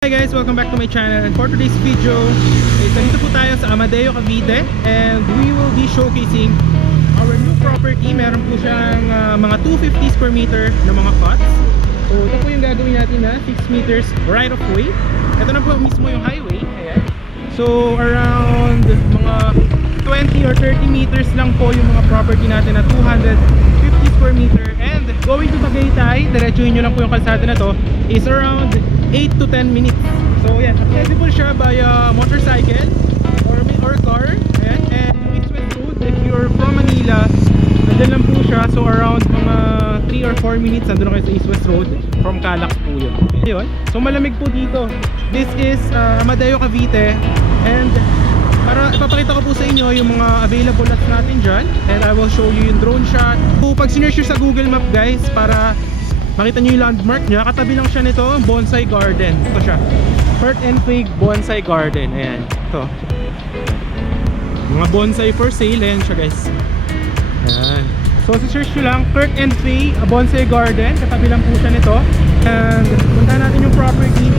Hi guys, welcome back to my channel, and for today's video is nandito po tayo sa Amadeo, Cavite, and we will be showcasing our new property. Meron po siyang mga 250 square meter na mga plots. So ito po yung gagawin natin na 6 meters right of way. Ito na po mismo yung highway. Ayan. So around mga 20 or 30 meters lang po yung mga property natin na 250 square meter, and going to Tagaytay, diretsuhin nyo lang po yung kalsada na to, is around 8 to 10 minutes. So yan, accessible siya via motorcycle or car. Ayan. And East West Road, if you're from Manila, nandun lang po siya. So around mga 3 or 4 minutes nandun kayo sa East West Road. From Calax po yun. Ayun. So malamig po dito. This is Amadeo, Cavite, and para ipapakita ko po sa inyo yung mga available lots natin dyan, and I will show you yung drone shot. So pag sinearch nyo sa Google Map guys, para makita nyo yung landmark niya, katabi lang siya nito, Bonsai Garden. Ito siya, Kurt and Fig Bonsai Garden. Ayan, ito mga bonsai for sale. Ayan siya guys. Ayan. So search nyo lang, Kurt and Fig Bonsai Garden, katabi lang po siya nito. And puntahan natin yung property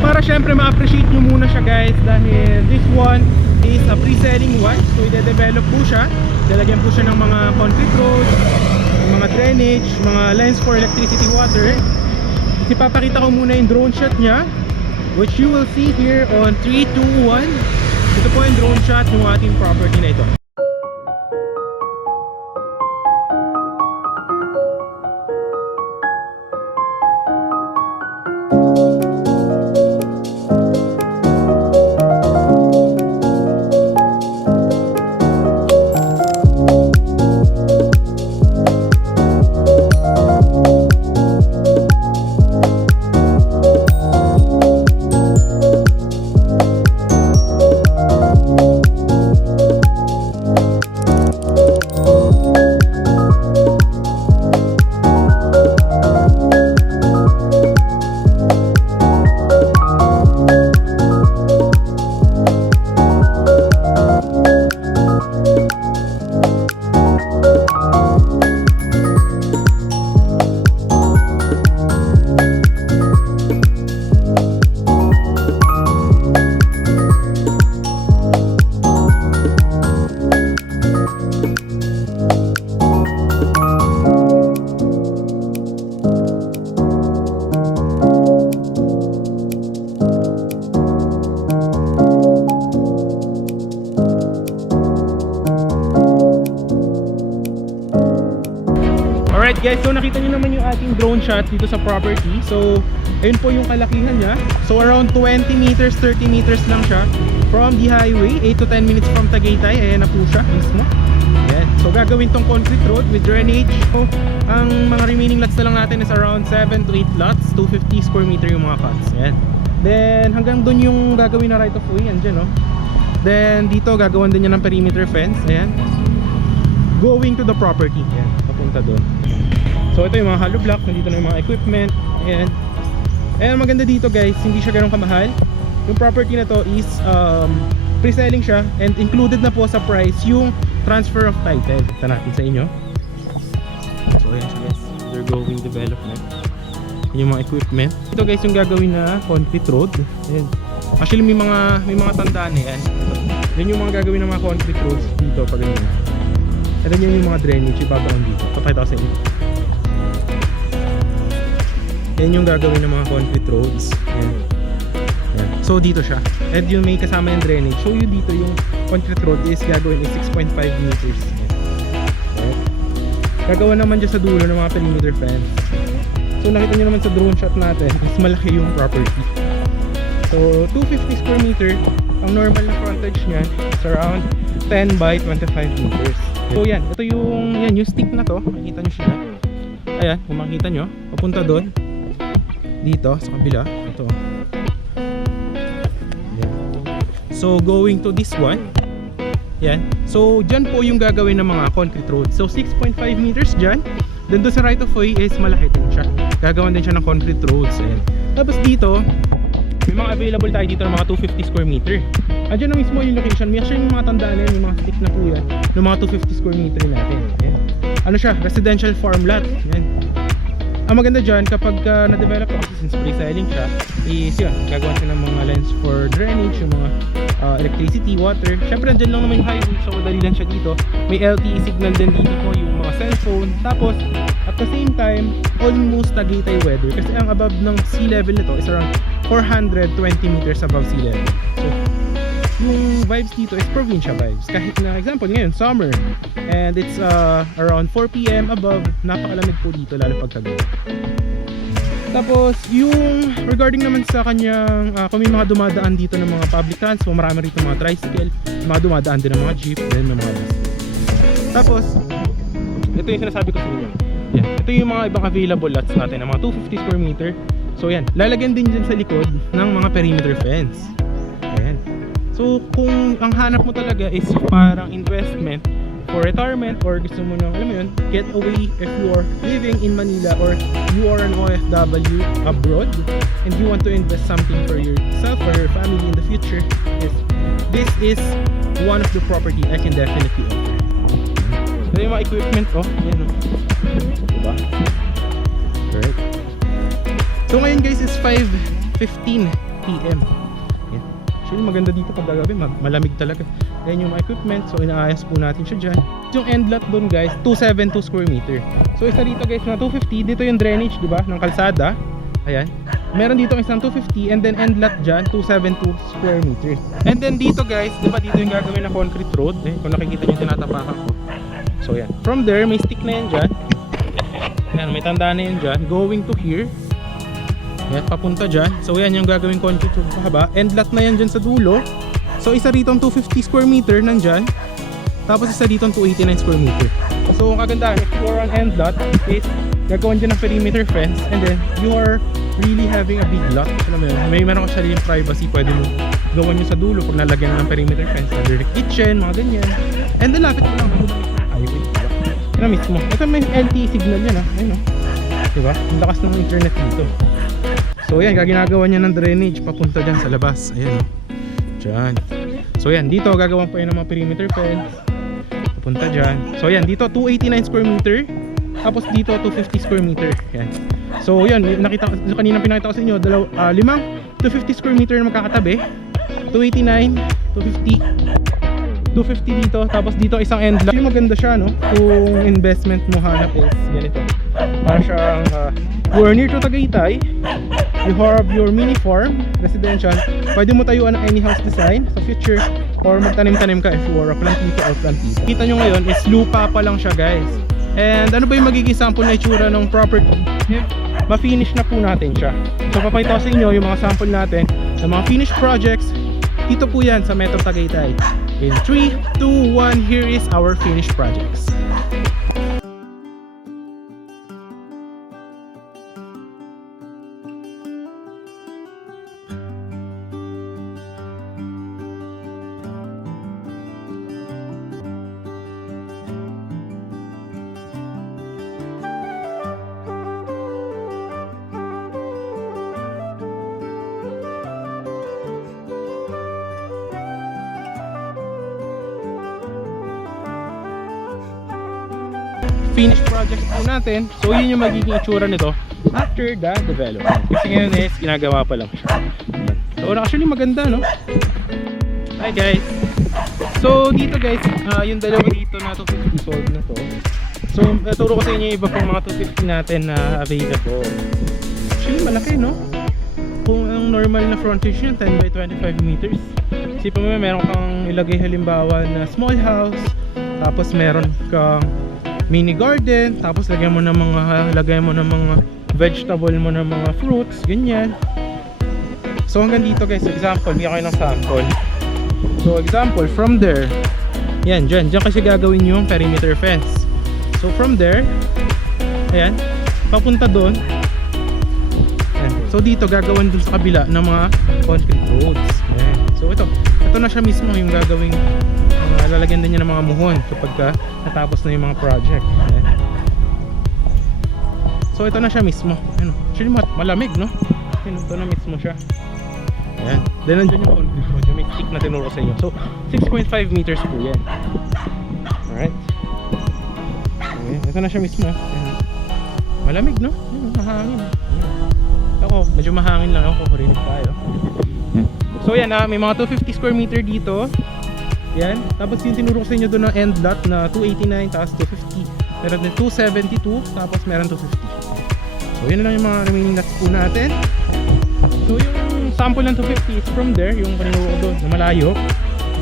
para syempre ma-appreciate nyo muna siya guys, dahil this one is a pre-selling one. So i-develop po siya, lalagyan po siya ng mga concrete roads, mga drainage, mga lines for electricity, water. Ipapakita ko muna yung drone shot niya, which you will see here on 3, 2, 1. Ito po yung drone shot ng ating property na ito. Alright guys, so nakita nyo naman yung ating drone shot dito sa property. So ayun po yung kalakihan niya. So around 20 meters, 30 meters lang siya from the highway. 8 to 10 minutes from Tagaytay. Ayan na po siya mismo. Ayan. So gagawin tong concrete road with drainage. So ang mga remaining lots na lang natin is around 7 to 8 lots, 250 square meter yung mga plots. Ayan. Then hanggang dun yung gagawin na right of way. Andyan, no? Then dito gagawin din niya ng perimeter fence. Ayan. Going to the property. Ayan. Papunta dun. So ito yung mga hollow block, nandito na yung mga equipment. Ayan. Ayan, maganda dito guys, hindi siya ganun kamahal. Yung property na to is pre-selling siya, and included na po sa price yung transfer of title. Ito natin sa inyo. So ayan siya guys, undergoing development. Ayan yung mga equipment. Ito guys yung gagawin na concrete road. Ayan. Actually may mga tandaan eh. Ayan. Yan yung mga gagawin ng mga concrete roads dito pag ganyan. At yan yung mga drainage ibabaon dito. Papakita ko sa inyo. Yan yung gagawin ng mga concrete roads. Yan. Yan. So dito siya. And yung may kasama yung drainage. So yung dito yung concrete road is gagawin is 6.5 meters. Yan. Gagawa naman dyan sa dulo ng mga perimeter fence. So nakita nyo naman sa drone shot natin, mas malaki yung property. So 250 square meter. Ang normal na frontage niya is around 10 by 25 meters. So yan, ito yung stick na to. Makikita nyo siya. Ayan, kung makikita nyo, papunta doon. Dito sa kabila, ito. Yan. So going to this one. Yan. So dyan po yung gagawin ng mga concrete road. So 6.5 meters dyan. Then doon sa right of way is malaki din siya. Gagawan din siya ng concrete roads. Ayan. Tapos dito, may mga available tayo dito ng mga 250 square meter. Andiyan na mismo yung location. May actually yung mga tandaan na yan, yung mga stick na po yan, ng mga 250 square meter natin. Ayan. Ano siya? Residential farm lot. Ayan. Ang maganda dyan, kapag na-develop ako since pre-selling siya, is yun, gagawa siya ng mga lines for drainage, yung mga electricity, water. Syempre andyan lang naman yung highway, so madali lang siya dito. May LTE signal din dito po, yung mga cellphone. Tapos at the same time, almost Tagaytay weather, kasi ang above ng sea level nito is around 420 meters above sea level. So yung vibes dito is provincia vibes. Kahit na example ngayon, summer, and it's around 4 PM above, napakalamig po dito lalo pag tabi. Tapos yung regarding naman sa kanyang kung may mga dumadaan dito ng mga public transport, marami rito mga tricycle, mga dumadaan din ng mga jeep, then ng mga bus. Tapos ito yung sinasabi ko sa inyo. Yan. Ito yung mga ibang available lots natin ng mga 250 square meter. So yan, lalagyan din dyan sa likod ng mga perimeter fence. Ayan. So kung ang hanap mo talaga is parang investment for retirement, or gusto mo nang, alam mo yun, get away if you are living in Manila or you are an OFW abroad and you want to invest something for yourself or your family in the future, this is one of the property I can definitely offer. Ito yung mga equipment, oh, yan, oh. Diba? Alright. So ngayon guys is 5:15 PM. Yan. Actually maganda dito pag gabi, malamig talaga. Ayan yung mga equipment, so inaayos po natin siya dyan. Yung end lot dun guys, 272 square meter. So isa dito guys na 250, dito yung drainage, diba, ng kalsada. Ayan. Meron dito isang 250, and then end lot dyan, 272 square meters. And then dito guys, diba dito yung gagawin na concrete road, kung nakikita nyo tinatapakan ko. So yan, from there may stick na yan dyan. Ayan, may tanda na yan dyan, going to here. Ayan, papunta dyan. So yan yung gagawin concrete road pahaba. End lot na yan dyan sa dulo. So isa rito 250 square meter nandyan. Tapos isa dito 289 square meter. So ang kagandahan, if you are on end lot, is gagawin dyan ng perimeter fence, and then you are really having a big lot. Alam mo yun, may meron ka siya yung privacy, pwede mo gawan nyo sa dulo pag nalagyan ng perimeter fence, under the kitchen, mga ganyan. And then lapit mo lang ang highway, diba? Yan na mismo. Ito may LTE signal yan, ayun, diba? Ang lakas ng internet dito. So yan, ginagawa niya ng drainage papunta dyan sa labas. Ayan, dyan. So yan, dito gagawan pa yun ng mga perimeter fence papunta dyan. So yan, dito 289 square meter. Tapos dito 250 square meter. Yan. So yan, kanina pinakita ko sa inyo, limang 250 square meter na magkakatabi. 289, 250 dito. Tapos dito isang end lot. Maganda siya, no? Kung investment mo hanap is ganito. Para siyang you are near to Tagaytay, you have your mini farm, residential. Pwede mo tayuan ng any house design sa future, or magtanim-tanim ka if you are a plantito or plantita. Kita nyo ngayon is lupa pa lang siya guys. And ano ba yung magiging sample na itsura ng property? Ma-finish na po natin siya. So papakita ko sa inyo yung mga sample natin ng mga finished projects. Dito po yan sa Metro Tagaytay. In 3, 2, 1, here is our finished projects. Finished project po natin. So yun yung magiging itsura nito after the development. Kasi ngayon is ginagawa pa lang siya. So actually maganda, no? Hi guys. So dito guys, yung dalawa dito na 250 sold na to. So turo ko sa inyo yung iba pang mga 250 natin na available. Actually malaki, no? Kung ang normal na frontage yun 10 by 25 meters. Isipin mo, meron kang ilagay halimbawa na small house, tapos meron kang mini garden, tapos lagyan mo ng mga vegetable mo ng mga fruits, ganyan. So hanggang dito guys, example, bigyan kayo ng sample. So example, from there, yan, dyan kasi gagawin yung perimeter fence. So from there, ayan, papunta doon. Ayan. So dito gagawin dun sa kabila ng mga concrete roads. Ayan. So ito na siya mismo yung gagawing lalagyan din niya ng mga muhon kapag natapos na yung mga project. Ayan. So ito na siya mismo. Ayan. Actually malamig, no? Ayan, ito na mismo siya. Ayan. Then nandiyan yung concrete road, yung may stick na tinuro sa inyo. So 6.5 meters po yan. Alright. Ayan. Ito na siya mismo. Ayan. Malamig, no? Ayan, mahangin. Ayan. Ako, ako, medyo mahangin lang ako, kurinig tayo. So yan may mga 250 square meter dito. Yan, tapos yung tinuro ko sa inyo doon ng end lot na 289 tapos 250. Meron din 272 tapos meron 250. So yun lang yung mga remaining lots po natin. So yung sample ng 250 is from there, yung paninuro ko doon na malayo.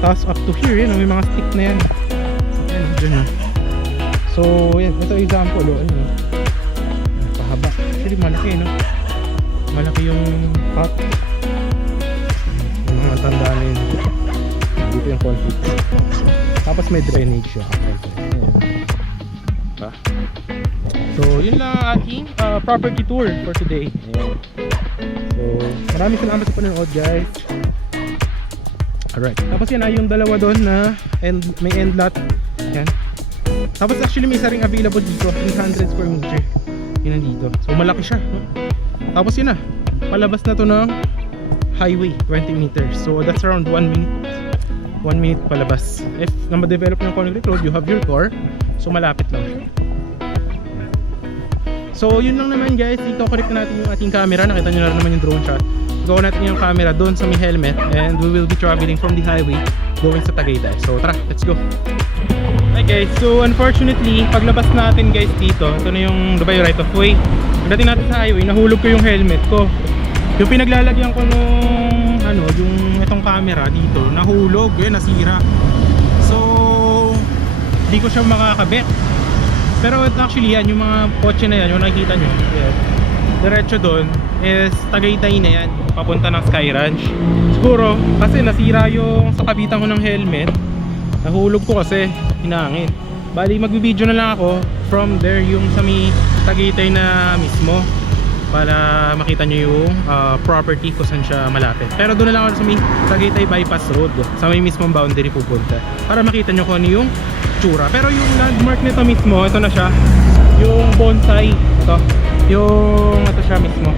Tapos up to here, yun, may mga stick na yan. Yan, dyan yun. So yan, ito yung example, ayun, pahaba. Actually malaki, no? Malaki yung pot. Yung mga tanda na yun. Dito yung concrete. Tapos may drainage siya. Ayan. Diba? So yun lang ang ating property tour for today. Ayan. So maraming salamat sa panonood, guys. Alright. Tapos yan yung dalawa doon na may end lot. Yan. Tapos actually may isa ring available dito, 300 square meter. Yun nandito. So malaki siya, no? Tapos yun na. Palabas na to ng highway, 20 meters. So that's around 1 minute. 1 minute palabas. If na ma-develop ng concrete road, you have your car. So malapit lang siya. So yun lang naman, guys. I-connect na natin yung ating camera. Nakita nyo na naman yung drone shot. Gawa natin yung camera doon sa may helmet. And we will be traveling from the highway going sa Tagaytay. So tara, let's go. Hi guys, so unfortunately paglabas natin, guys, dito, ito na yung Dubai right of way. Pagdating natin sa highway, nahulog ko yung helmet ko. Yung pinaglalagyan ko nung yung itong camera dito, nahulog, yun, nasira. So hindi ko siya makakabit. Pero actually yan, yung mga kotse na yan, yung nakikita nyo, yes, diretso doon is Tagaytay na yan, papunta ng Sky Ranch. Siguro kasi nasira yung sa kabitan ko ng helmet, nahulog ko kasi hinangin. Bali magbibideo na lang ako from there, yung sa may Tagaytay na mismo, para makita nyo yung property kung saan siya malapit. Pero doon na lang ako sa may Tagaytay bypass road, sa may mismong boundary pupunta, para makita nyo kung ano yung tsura. Pero yung landmark nito mismo, ito na siya, yung bonsai, ito siya mismo.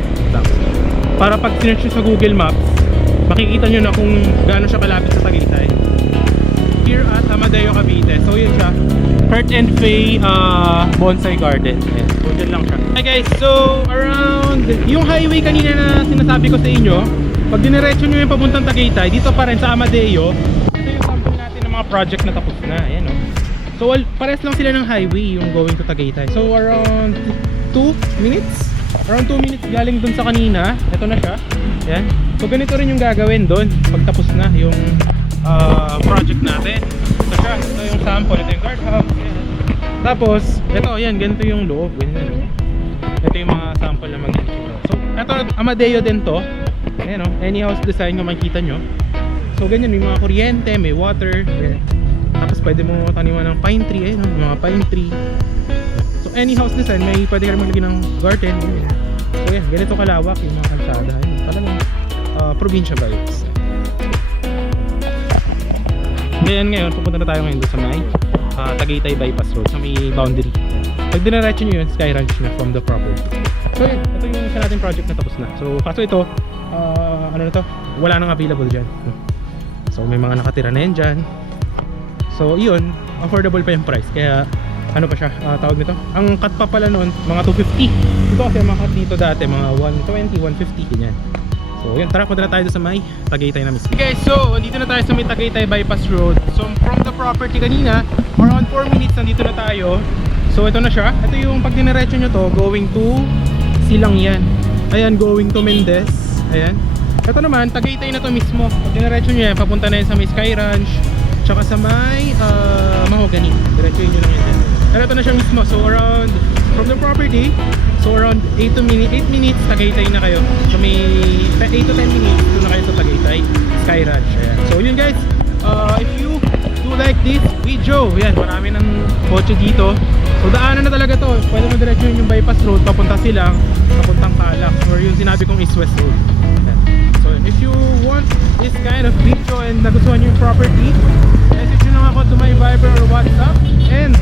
Para pag sinerch nyo sa Google Maps, makikita nyo na kung gaano siya kalapit sa Tagaytay. Here at Amadeo, Cavite. So yun siya, Heart and Faye Bonsai Garden. Yes, so dyan lang siya. Hi guys, so around yung highway kanina na sinasabi ko sa inyo, pag diniretso nyo yung papuntang Tagaytay, dito pa rin sa Amadeo, ito yung sample natin ng mga project na tapos na. Ayan, no? So pares lang sila ng highway yung going to Tagaytay. So around 2 minutes? Around 2 minutes galing dun sa kanina. Ito na siya. Ayan. So ganito rin yung gagawin dun pag tapos na yung project natin. Ito siya. Ito yung sample. Ito yung guardhouse. Ayan. Tapos ito, yan, ganito yung loob. Ganyan. Ito yung mga sample na mag-issue. So ito, Amadeo din to. Ayan, no? Any house design kung makikita nyo. So ganyan, may mga kuryente, may water. Ayan. Tapos pwede mo taniman ng pine tree, no? Mga pine tree. So any house design, may pwede ka rin maglagay ng garden. So yan, ganito kalawak yung mga kalsada. Talagang probinsya vibes. Ngayon, pupunta na tayo ngayon doon sa may Tagaytay bypass road, sa may boundary. Pag dinaretso nyo yun, Sky Ranch na from the property. So yun, ito yung isa natin project na tapos na. So kaso ito, ano na to, wala nang available dyan. So may mga nakatira na yan dyan. So yun, affordable pa yung price. Kaya ano pa siya, tawag nito, ang cut pa pala noon mga 250. Ito kasi ang mga cut dito dati mga 120, 150 ganyan. So yun, tara, punta na tayo sa may Tagaytay na mismo. Okay guys, so dito na tayo sa may Tagaytay bypass road. So from the property kanina, around 4 minutes nandito na tayo. So ito na siya, ito yung pag diniretso nyo to, going to Silang yan. Ayan, going to Mendez. Ayan. Ito naman, Tagaytay na to mismo. Pag diniretso nyo yan, papunta na yan sa may Sky Ranch, tsaka sa may Mahogany. Diretso yun lang yan. Pero ito na siya mismo. So around, from the property, so around 8 minutes, Tagaytay na kayo. So may 8 to 10 minutes, doon na kayo sa Tagaytay Sky Ranch. Ayan. So yun guys, if you do like this video, yan, marami ng kotse dito. So daanan na talaga to. Pwede mo diretso yung bypass road, papunta Silang, papuntang Calaf, or yung sinabi kong East West Road. Ayan. So if you want this kind of video and nagustuhan yung property, message nyo lang ako to my Viber or WhatsApp. And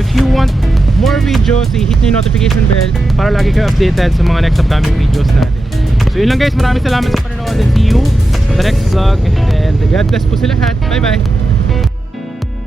if you want more videos, hit nyo yung notification bell para lagi kayo updated sa mga next upcoming videos natin. So yun lang guys, maraming salamat sa panonood and see you on the next vlog. And God bless po sa lahat. Bye bye!